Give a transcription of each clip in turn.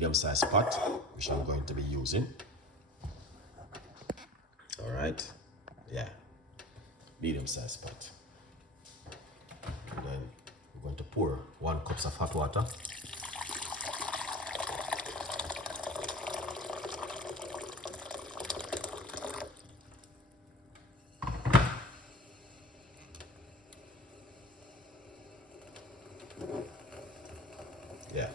medium-sized pot, which I'm going to be using. All right, yeah, medium-sized pot. And then we're going to pour 1 cup of hot water. Yeah.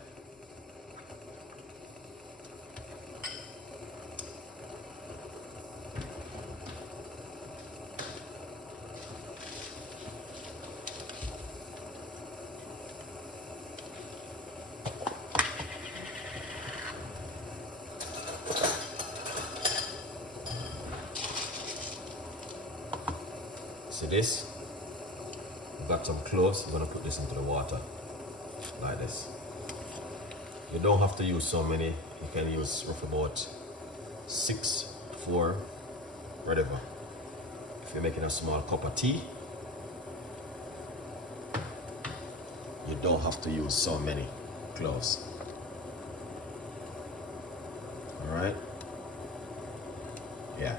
See this? We've got some cloves. We're gonna put this into the water like this. You don't have to use so many. You can use roughly about 6, 4, whatever. If you're making a small cup of tea, you don't have to use so many cloves. All right? Yeah.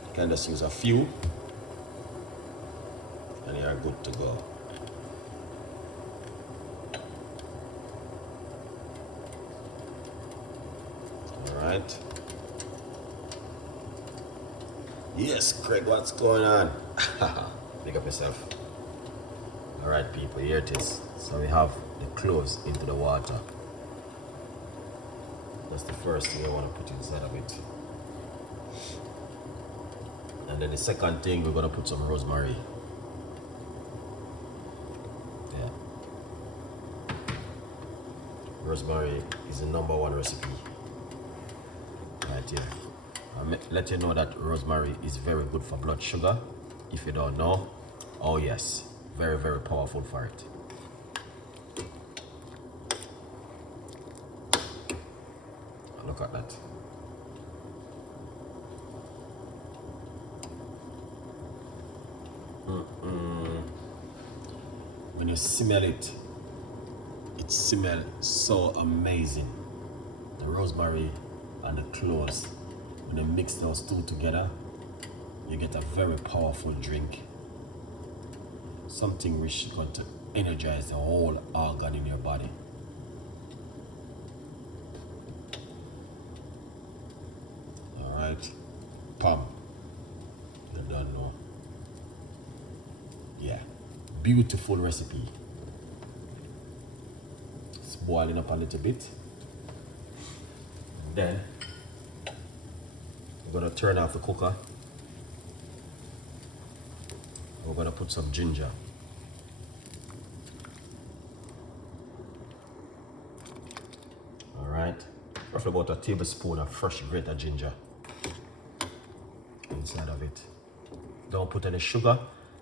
You can just use a few, and you are good to go. Right. Yes, Craig, what's going on? Pick up yourself. All right, people, here it is. So we have the cloves into the water. That's the first thing I want to put inside of it. And then the second thing, we're going to put some rosemary. Yeah. Rosemary is the #1 recipe. Right here. I'll let you know that rosemary is very good for blood sugar. If you don't know, oh yes, very, very powerful for it. Look at that. When you smell it, it smells so amazing. The rosemary and the cloves, when you mix those two together, you get a very powerful drink. Something which is going to energize the whole organ in your body. All right, pam, you don't know. Yeah, beautiful recipe. It's boiling up a little bit. Then we're gonna turn off the cooker. We're gonna put some ginger. All right, roughly about a tablespoon of fresh grated ginger inside of it. Don't put any sugar,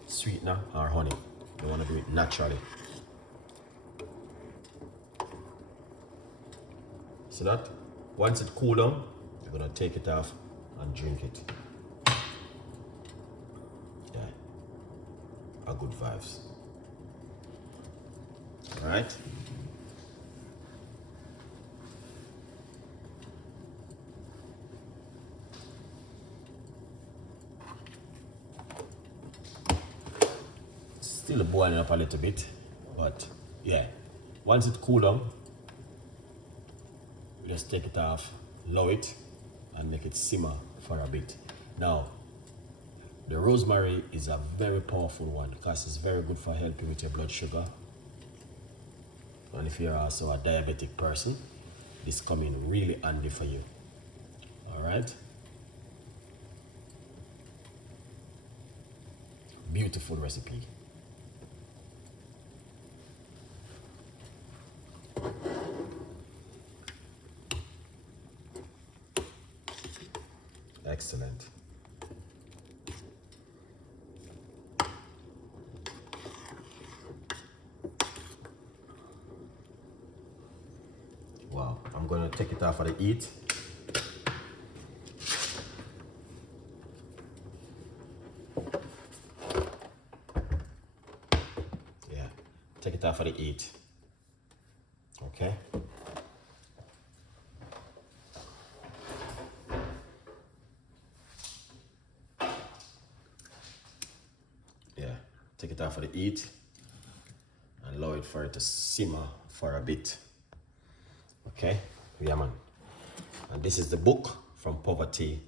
sweetener, or honey. You wanna do it naturally. See that? Once it cools down, you're gonna take it off and drink it. Yeah, a good vibes. All right. Still boiling up a little bit, but yeah, once it cools down, just take it off, lower it, and make it simmer for a bit. Now, the rosemary is a very powerful one because it's very good for helping with your blood sugar. And if you're also a diabetic person, this comes in really handy for you. All right? Beautiful recipe. Excellent. Wow, I'm gonna take it off of the heat. Yeah, take it off of the heat. Okay. Yeah, take it off of the heat and allow it for it to simmer for a bit. Okay, yeah man. And this is the book, From Poverty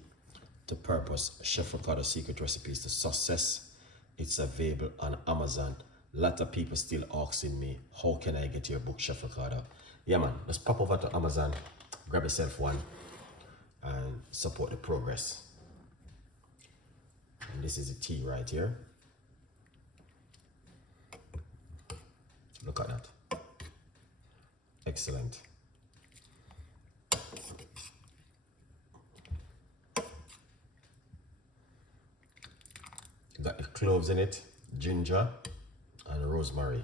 to Purpose, Chef Ricardo Secret Recipes to Success. It's available on Amazon. A lot of people still asking me, how can I get your book, Chef Ricardo? Yeah man, just pop over to Amazon, grab yourself one and support the progress. And this is the tea right here. Look at that. Excellent. Got the cloves in it, ginger and rosemary.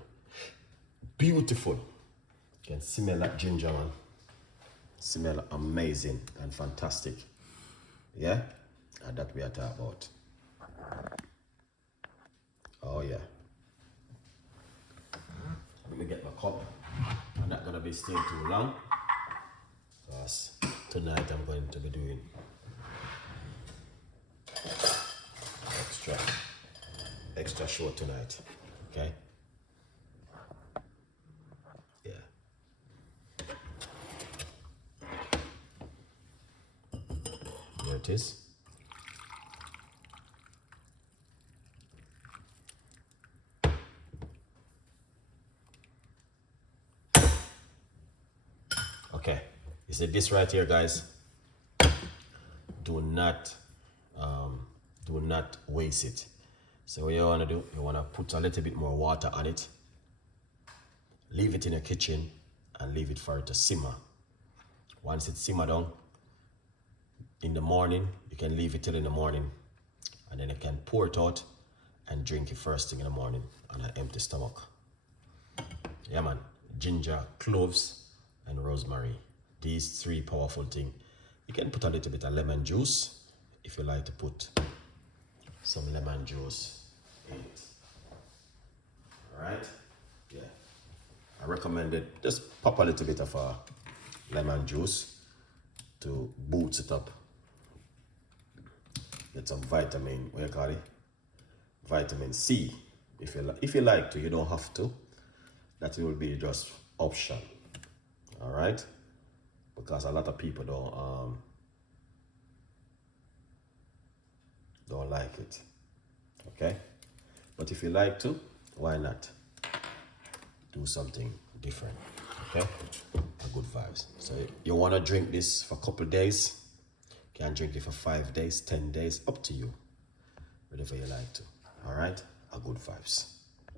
Beautiful. You can smell that ginger, man. Smell amazing and fantastic. Yeah? And that we are talking about. Oh yeah. Let me get my cup. I'm not gonna be staying too long, because tonight I'm going to be doing extra show tonight. Okay? Yeah. There it is. Okay, you see this right here, guys. Do not waste it. So what you want to do, you want to put a little bit more water on it, leave it in your kitchen and leave it for it to simmer. Once it simmer down, in the morning, you can leave it till in the morning, and then you can pour it out and drink it first thing in the morning on an empty stomach. Yeah man, ginger, cloves and rosemary. These three powerful things. You can put a little bit of lemon juice if you like to put some lemon juice in it. Alright? Yeah. I recommend it. Just pop a little bit of lemon juice to boost it up. Get some vitamin, what you call it? Vitamin C. If you like to, you don't have to. That will be just option. Alright? Because a lot of people don't like it. Okay? But if you like to, why not? Do something different. Okay? Good vibes. So you want to drink this for a couple days. You can drink it for 5 days, 10 days, up to you. Whatever you like to. Alright? Good vibes.